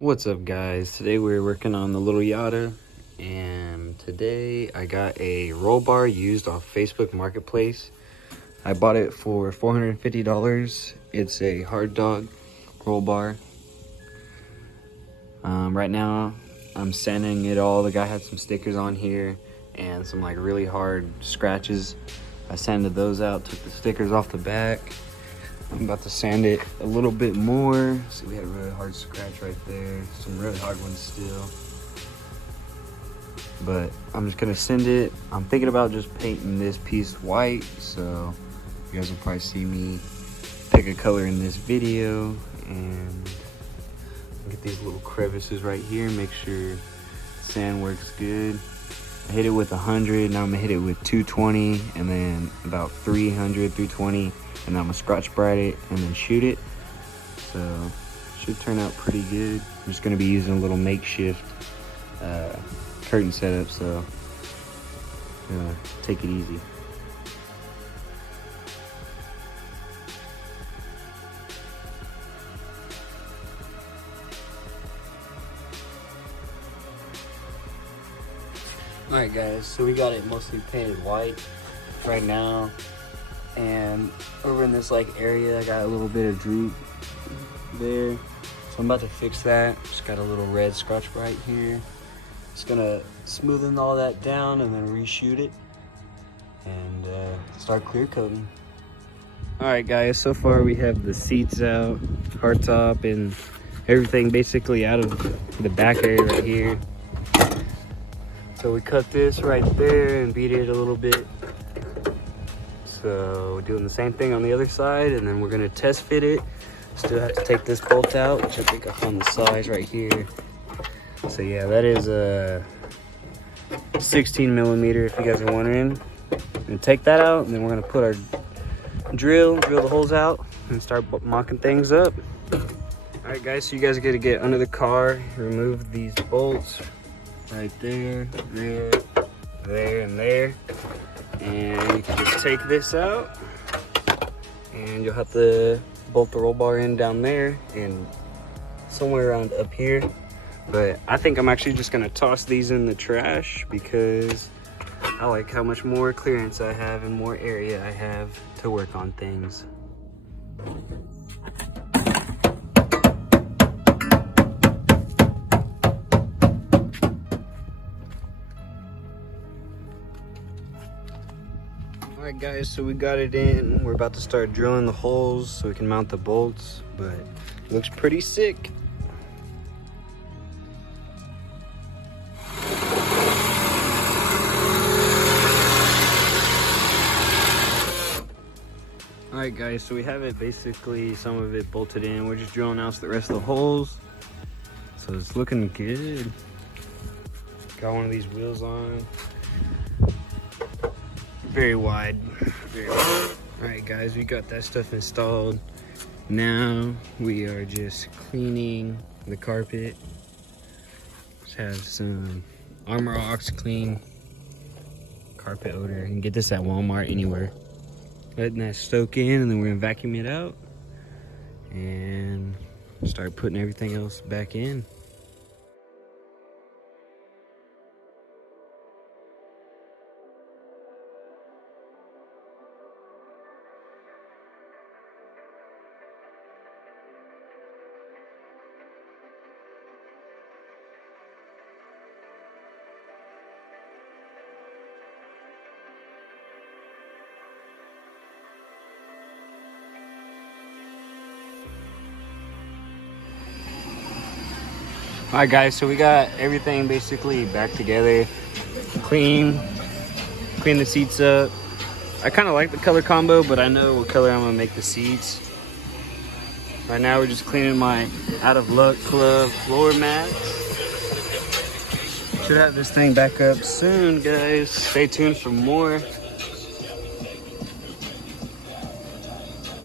What's up, guys? Today we're working on the little Miata, and today I got a roll bar used off Facebook Marketplace. I bought it for $450. It's a hard dog roll bar. Right now I'm sanding it all. The guy had some stickers on here and some like really hard scratches. I sanded those out, took the stickers off the back. I'm about to sand it a little bit more. See, we had a really hard scratch right there. Some really hard ones still. But I'm just gonna sand it. I'm thinking about just painting this piece white, so you guys will probably see me pick a color in this video. And get these little crevices right here, make sure sand works good. I hit it with 100, now I'm gonna hit it with 220, and then about 300, 320. And I'm gonna scotch bright it and then shoot it. So should turn out pretty good. I'm just gonna be using a little makeshift curtain setup, so take it easy. Alright guys, so we got it mostly painted white right now. And over in this like area, I got a little bit of droop there, so I'm about to fix that. Just got a little red scotch bright here. Just gonna smoothen all that down and then reshoot it and start clear coating. All right guys, so far we have the seats out, hardtop, and everything basically out of the back area right here. So we cut this right there and beat it a little bit. So we're doing the same thing on the other side, and then we're gonna test fit it. Still have to take this bolt out, which I think I found the size right here. So yeah, that is a 16 millimeter if you guys are wondering. I'm gonna take that out, and then we're gonna put our drill the holes out and start mocking things up. All right guys, so you guys gotta get under the car, remove these bolts right there, there, and there. And you can just take this out, and you'll have to bolt the roll bar in down there and somewhere around up here. But I think I'm actually just gonna toss these in the trash because I like how much more clearance I have and more area I have to work on things. Alright guys, so we got it in. We're about to start drilling the holes so we can mount the bolts, but it looks pretty sick. Alright guys, so we have it basically, some of it bolted in. We're just drilling out the rest of the holes. So it's looking good. Got one of these wheels on. Very wide, very wide. All right guys, we got that stuff installed. Now we are just cleaning the carpet. Just have some Armor Ox Clean carpet odor. You can get this at Walmart, anywhere. Letting that soak in, and then we're gonna vacuum it out and start putting everything else back in. All right guys, so we got everything basically back together, clean the seats up. I kind of like the color combo, but I know what color I'm gonna make the seats. Right now we're just cleaning my Out of Luck Club floor mats. Should have this thing back up soon, guys. Stay tuned for more.